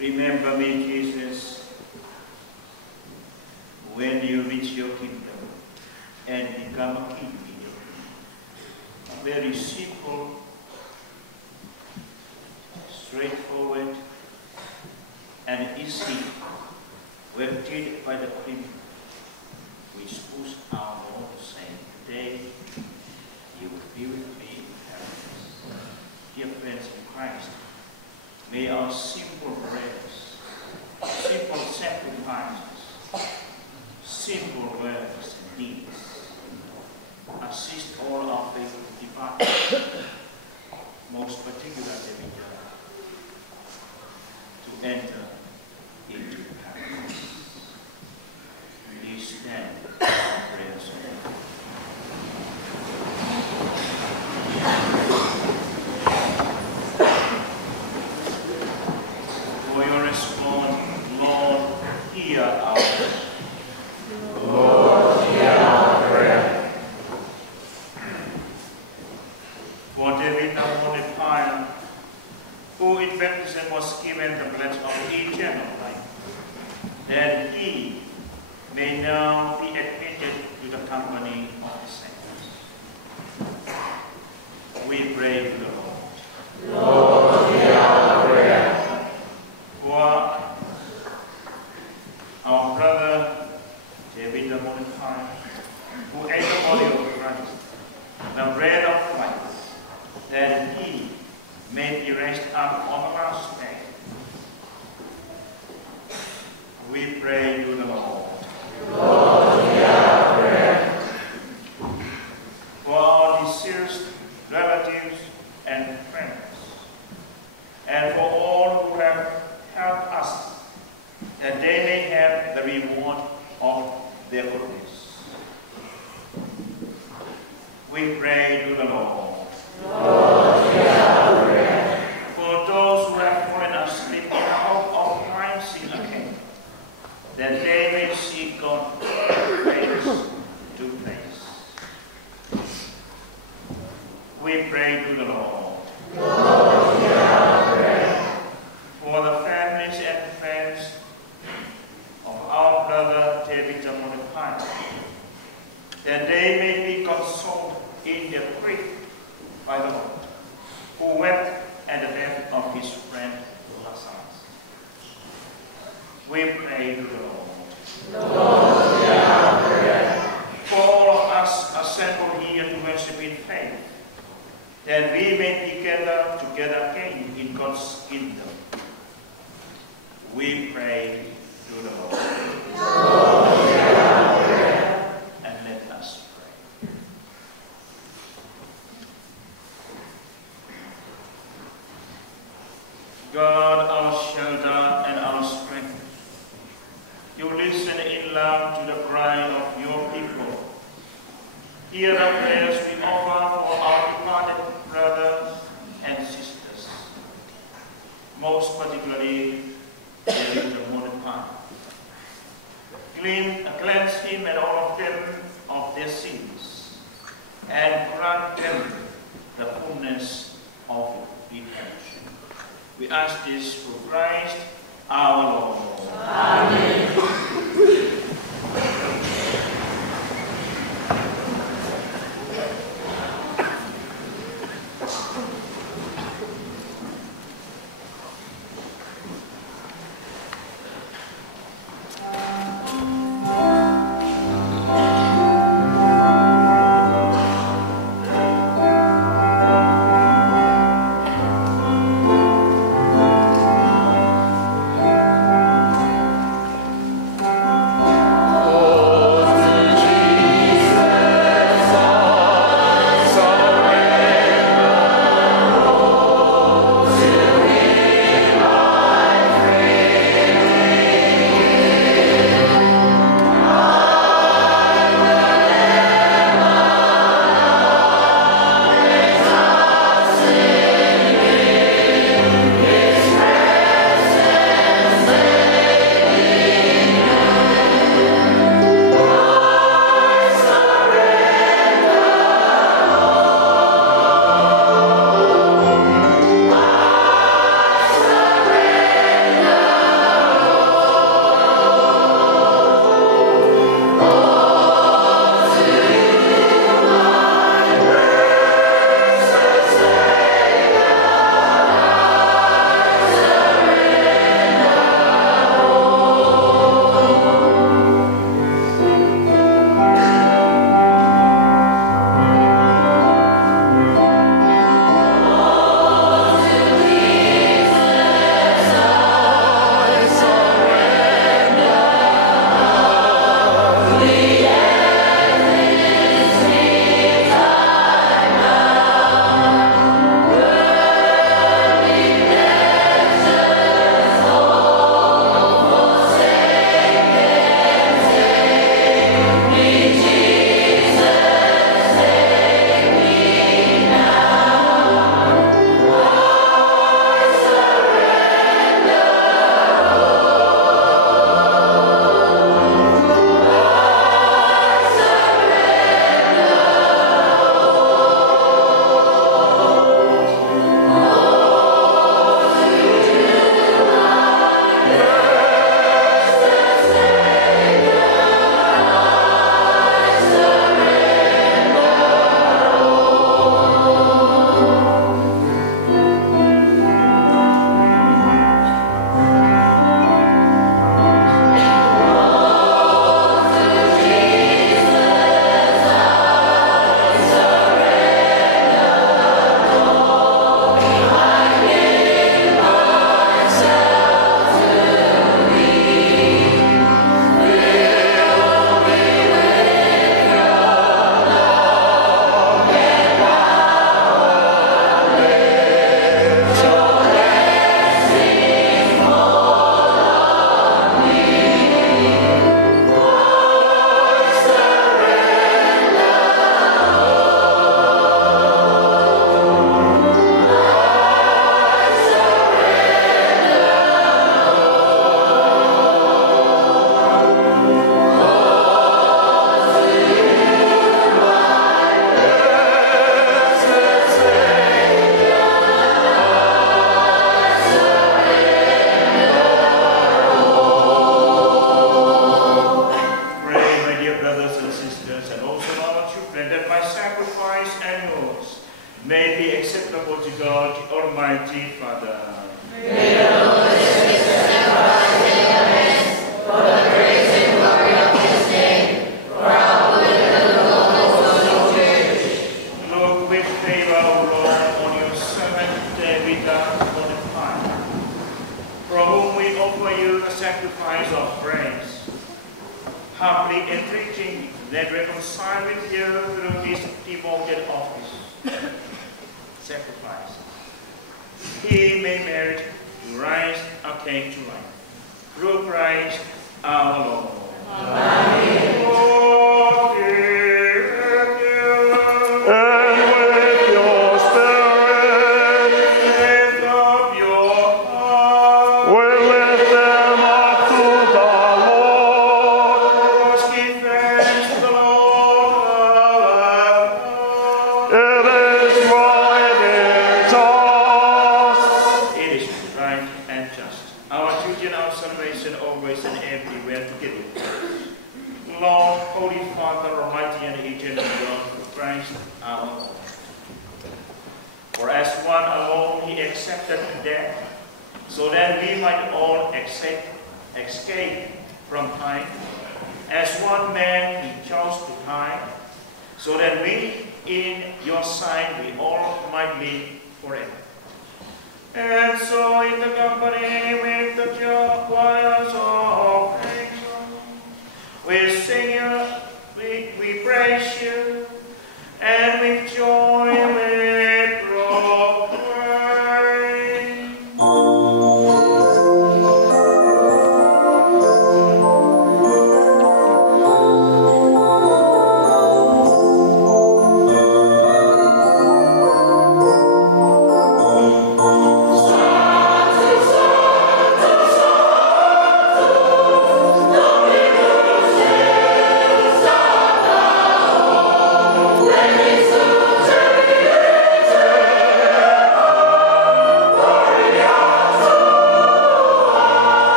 Remember me, Jesus, when you reach your kingdom and become a king in your kingdom. Very simple, straightforward, and easy, worked by the criminal, which puts our Lord saying, today you will be with me in paradise. Dear friends in Christ, may our simple prayers, simple sacrifices, simple words and deeds assist all our faithful departments, most particularly to enter into paradise. Please stand for prayers. For your response, Lord, hear our prayer. Lord, hear our prayer. For Tevita, Mone, Paea, who in baptism was given the pledge of eternal life, that he may now be admitted to the company of the saints. We pray to the Lord. Lord, hear our prayer. For our brother Tevita, Mone, Paea, who ate the body of Christ, the bread of life, that he may be raised up on the last day. We pray to the Lord. Lord, hear our prayer. For our deceased relatives and friends, and for all who have helped us, that they may have the reward of their goodness. We pray to the Lord. Lord, hear our prayer. For those who have fallen asleep in the hope of rising again, that they may see God face to face. We pray to the Lord. Lord, hear our prayer. For the families and friends of our brother Tevita, Mone, Paea, that they may be consoled in their grief by the Lord, who wept at the death of his friend Lazarus. We pray to the Lord. Lord, hear our prayer. For all of us assembled here to worship in faith, that we may be gathered together again in God's kingdom. We pray to the Lord. Lord, hear our prayer. And let us pray. God, our shelter and our strength, you listen in love to the cry of your people. Hear the prayers we offer for our departed brothers and sisters, most particularly the Mone, Paea. Cleanse him and all of them of their sins, and grant them the fullness of redemption. We ask this through Christ our Lord. Amen. be acceptable to God, Almighty Father. May the Lord accept the sacrifice in your hands for the praise and glory of his name, for our good and the Lord of the Church. Look with favor, O Lord, on your servant Tevita, for whom we offer you the sacrifice of praise, humbly entreating that reconcile with you through his devoted office, sacrifice, he may merit to rise again to life. Through Christ our Lord. Amen. Lord, give you. And with your spirit, Lift up your heart. we lift them up to the Lord. Let's give thanks to the Lord our God. It is right, it is just. It is right and just. Our duty and our salvation always and everywhere to give it. Lord, Holy Father, Almighty and eternal God, through Christ our Lord. For as one alone he accepted death, so that we might all escape from time. As one man he chose to die, so that we in your sight we all might live forever. And so in the company with the choirs of angels, we sing you, we praise you, and with joy we proclaim.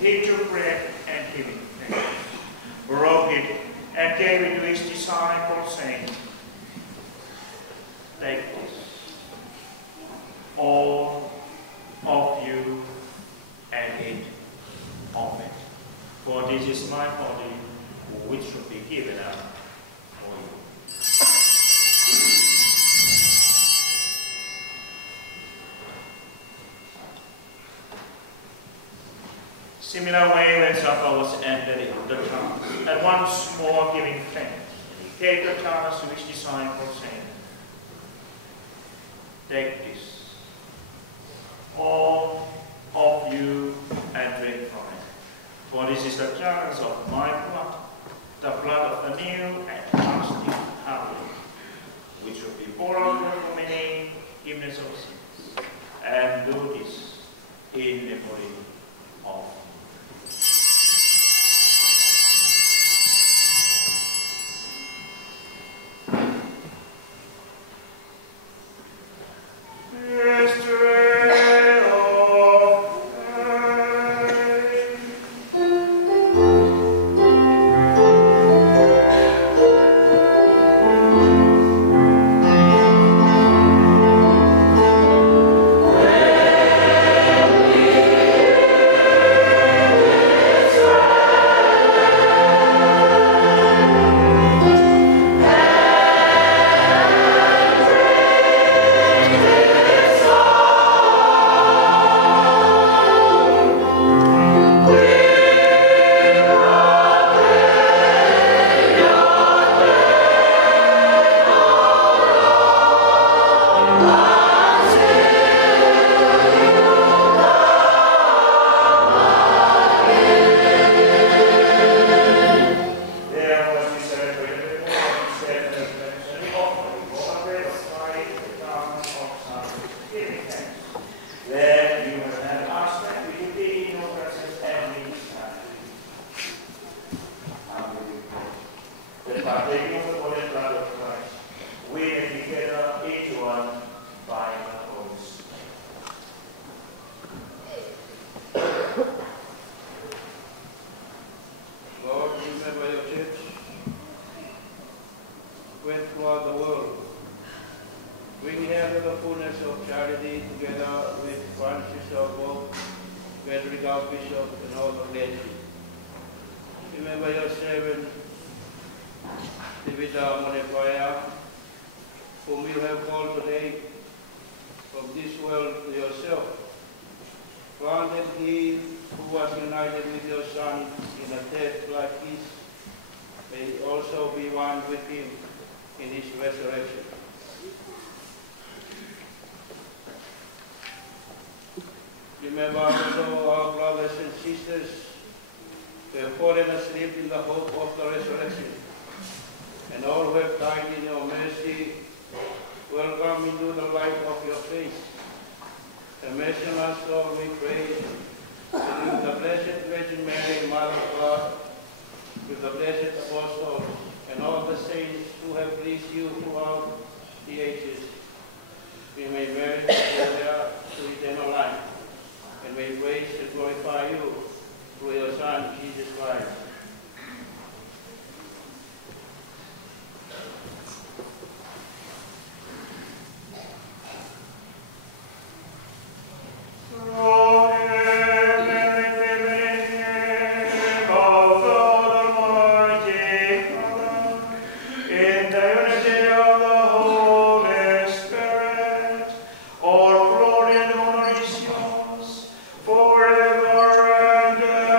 He took bread and giving thanks, broke it and gave it to his disciples, saying, "Take this, all of you, and eat of it. For this is my body, which will be given up for you." Similar way, when supper was ended, the chalice, and once more giving thanks, he gave the chalice to his disciples, saying, "Take this, all of you, and drink from it. For this is the chalice of my blood, the blood of the new and lasting covenant, which will be poured out for many forgiveness of sins. And do this in memory of me." partaking of the body and blood of Christ, we may be together into one by the Holy Spirit. Lord, remember your church went throughout the world. Bring here to the fullness of charity together with Francis of Pope, Frederick our Bishop, and all the laity. Remember your servant, Tevita, Mone, Paea, whom you have called today from this world to yourself. Grant that he who was united with your Son in a death like his may also be one with him in his resurrection. Remember also our brothers and sisters who have fallen asleep in the hope of the resurrection, and all who have died in your mercy, welcome into the light of your face. Have mercy on us, Lord, we pray, and with the Blessed Virgin Mary, Mother of God, with the blessed apostles, and all the saints who have pleased you throughout the ages, we may merit together to eternal life, and may praise and glorify you through your Son, Jesus Christ. Forever and ever.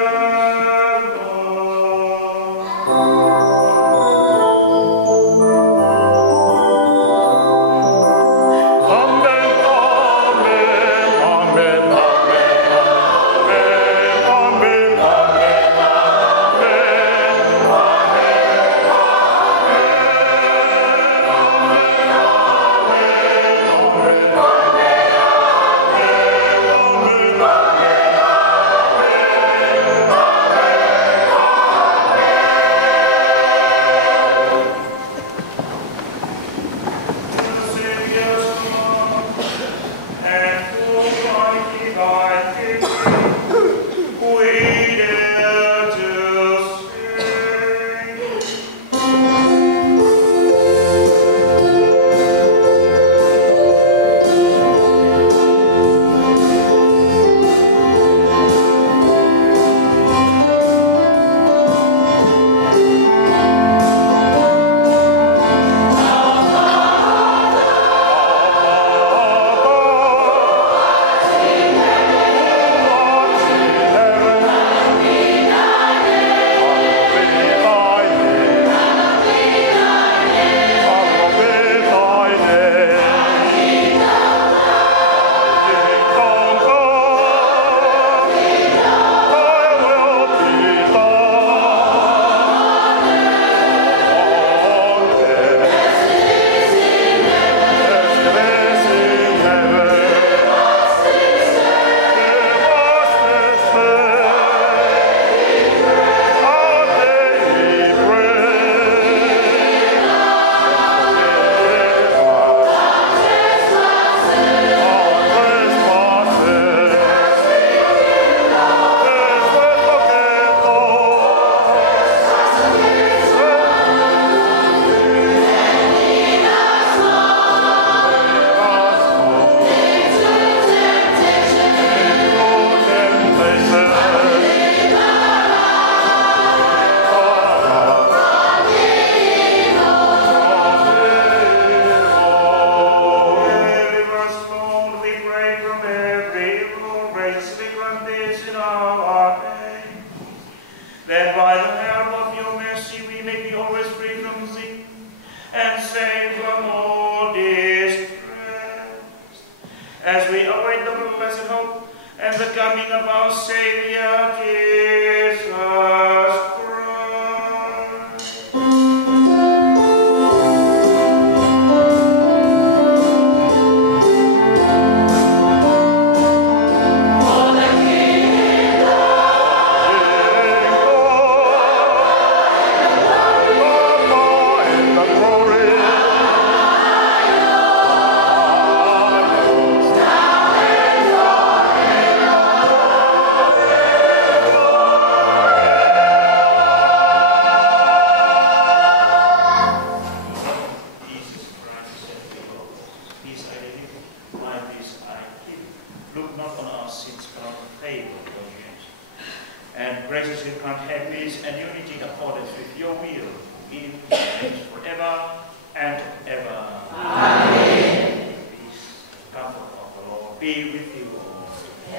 and graciously grant her peace and unity in accordance with your will, in and forever and ever. Amen. Peace, comfort of the Lord be with you all.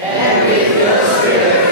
And with your spirit.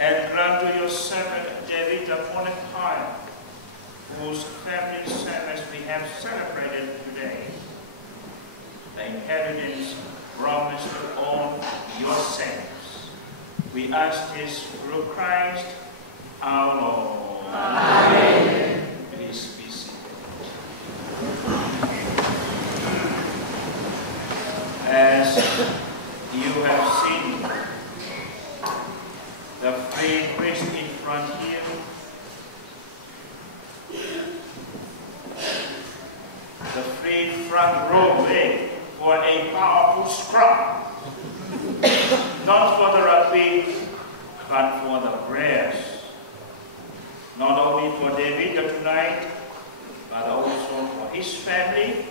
and grant to your servant Tevita, Mone, Paea, whose family service we have celebrated today, the inheritance promised to all your saints. We ask this through Christ our Lord. Amen. Please be seated. As you have seen, the three priests in front here the free front row way for a powerful scrum. Not for the rugby, but for the prayers. Not only for Tevita tonight, but also for his family,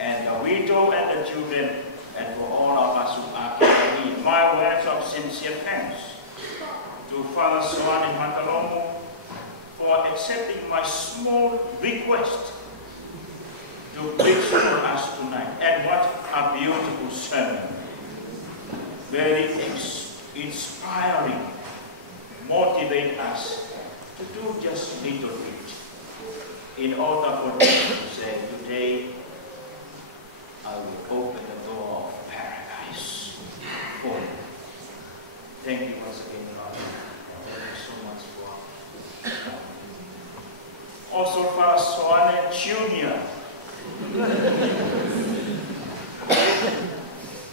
and the widow and the children, and for all of us who are carrying my words of sincere thanks to Father Soan in Matalomo for accepting my small request to preach for us tonight. And what a beautiful sermon. Very inspiring. Motivate us to do just little bit in order for them to say, today I will open the door of paradise for you. Thank you once again, Lord. Thank you so much for also Father Soane Jr.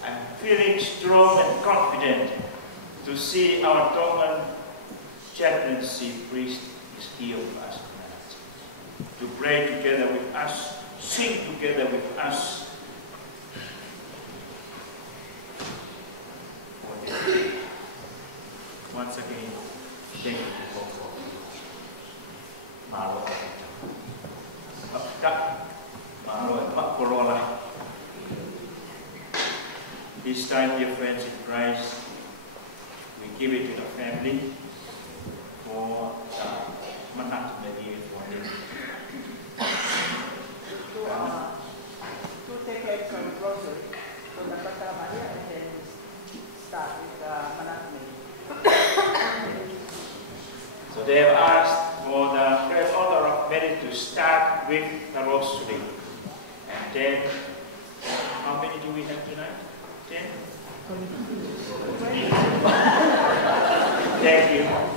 I'm feeling strong and confident to see our Tongan chaplaincy priest is here with us tonight. To pray together with us, sing together with us. Once again, thank you for Malo. This time, dear friends in Christ, we give it to the family for the management for them. To take care of the grocery from the Pata Maria and then start with the management. So they have asked for the first order of merit to start with the rosary. And then, how many do we have tonight? 10? Thank you.